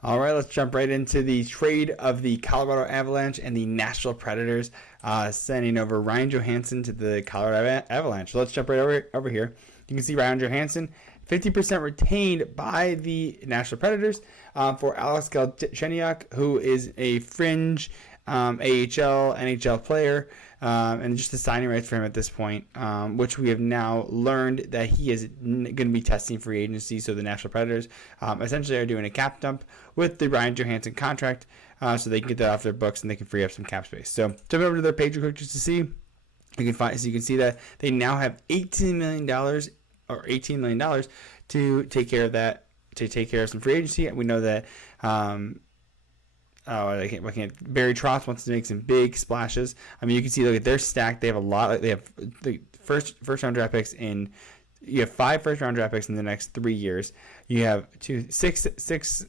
All right, let's jump right into the trade of the Colorado Avalanche and the Nashville Predators, sending over Ryan Johansen to the Colorado Avalanche. So let's jump right over here. You can see Ryan Johansen, 50% retained by the Nashville Predators for Alex Galchenyuk, who is a fringe AHL, NHL player, and just the signing rights for him at this point, which we have now learned that he is going to be testing free agency. So the Nashville Predators essentially are doing a cap dump with the Ryan Johansen contract, so they can get that off their books and they can free up some cap space. So jump over to their page real quick just to see. You can see that they now have $18 million to take care of that, to take care of some free agency. We know that. I can't. Barry Trotz wants to make some big splashes. I mean, you can see, look at their stack. They have a lot. They have the first round draft picks in. You have 5 first round draft picks in the next 3 years. You have six second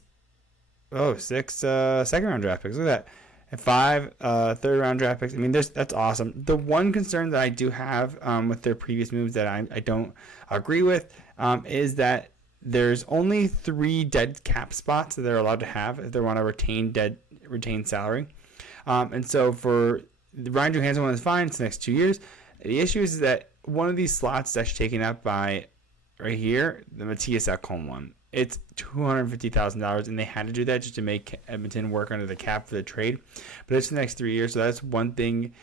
round draft picks. Look at that. And 5 third round draft picks. I mean, that's awesome. The one concern that I do have with their previous moves that I don't agree with is that there's only 3 dead cap spots that they're allowed to have if they want to retain salary. And so for the Ryan Johansen one is fine. It's the next 2 years. The issue is that one of these slots is actually taken up by, right here, the Matthias Ekholm one. It's $250,000, and they had to do that just to make Edmonton work under the cap for the trade. But it's the next 3 years, so that's one thing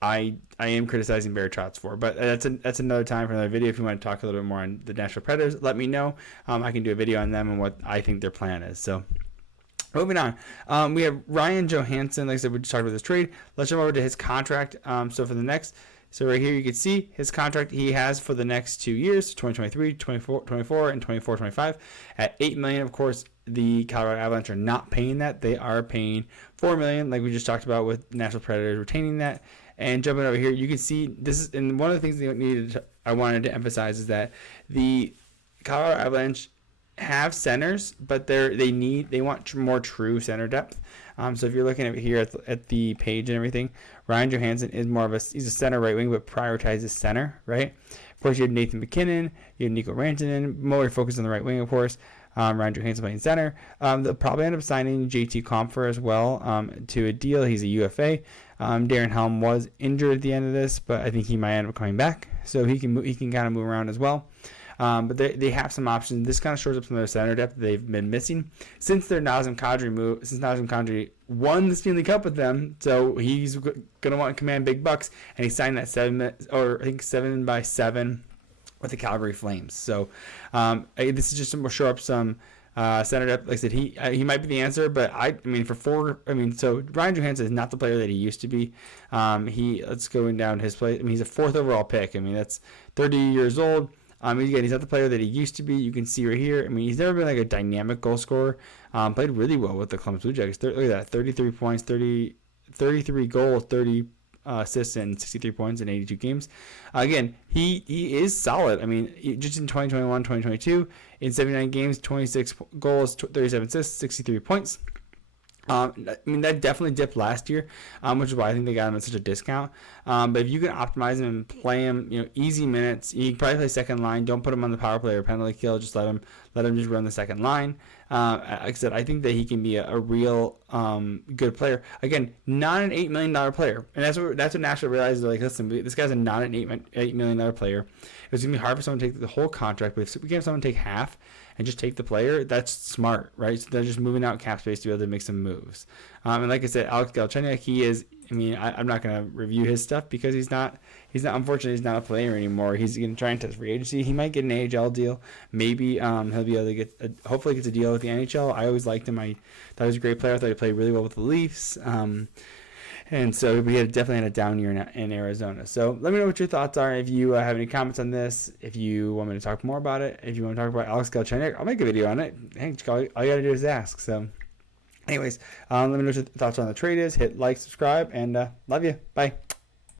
I am criticizing Barry Trotz for. But that's another time for another video. If you want to talk a little bit more on the Nashville Predators, let me know. I can do a video on them and what I think their plan is. So moving on, we have Ryan Johansen. Like I said, we just talked about this trade. Let's jump over to his contract. So right here you can see his contract he has for the next 2 years, 2023, 24, and 24-25 at $8 million. Of course, the Colorado Avalanche are not paying that. They are paying $4 million, like we just talked about with Nashville Predators retaining that. And jumping over here, you can see this is, and one of the things I wanted to emphasize is that the Colorado Avalanche have centers, but they want more true center depth. So if you're looking here at the page and everything, Ryan Johansen is more of he's a center right wing, but prioritizes center, right? Of course, you have Nathan McKinnon, you have Nico Rantanen, more focused on the right wing, of course. Ryan Johansen playing center. They'll probably end up signing JT Compher as well to a deal. He's a UFA. Darren Helm was injured at the end of this, but I think he might end up coming back, so he can kind of move around as well. But they have some options. This kind of shores up some of their center depth that they've been missing since their Nazem Kadri move. Since Nazem Kadri won the Stanley Cup with them, so he's gonna want to command big bucks, and he signed that 7x7 with the Calgary Flames. So this is just to shore up some center depth. Like I said, he might be the answer, but so Ryan Johansen is not the player that he used to be. Let's go down his play. I mean, he's a 4th overall pick. I mean, that's 30 years old. Again, he's not the player that he used to be. You can see right here. I mean, he's never been like a dynamic goal scorer. Played really well with the Columbus Blue Jackets. Look at that, 33 points, 33 goals, 30 assists, and 63 points in 82 games. Again, he is solid. I mean, just in 2021, 2022, in 79 games, 26 goals, 37 assists, 63 points. I mean, that definitely dipped last year, which is why I think they got him at such a discount. But if you can optimize him and play him, easy minutes, you can probably play second line. Don't put him on the power play or penalty kill. Just let him just run the second line. Like I said, I think that he can be a real good player. Again, not an $8 million player, and that's what Nashville realizes. They're like, listen, this guy's not an $8 million player. It's gonna be hard for someone to take the whole contract, but if we can have someone take half and just take the player, that's smart, right? So they're just moving out cap space to be able to make some moves. And like I said, Alex Galchenyuk, he is. I mean, I'm not going to review his stuff because he's not. Unfortunately, he's not a player anymore. He's going to try and test free agency. He might get an AHL deal. Maybe he'll be able to hopefully gets a deal with the NHL. I always liked him. I thought he was a great player. I thought he played really well with the Leafs. And so we definitely had a down year in Arizona. So let me know what your thoughts are. If you have any comments on this, if you want me to talk more about it, if you want to talk about Alex Galchenyuk, I'll make a video on it. Hey, all you got to do is ask. So anyways, let me know what your thoughts on the trade is. Hit like, subscribe, and love you. Bye.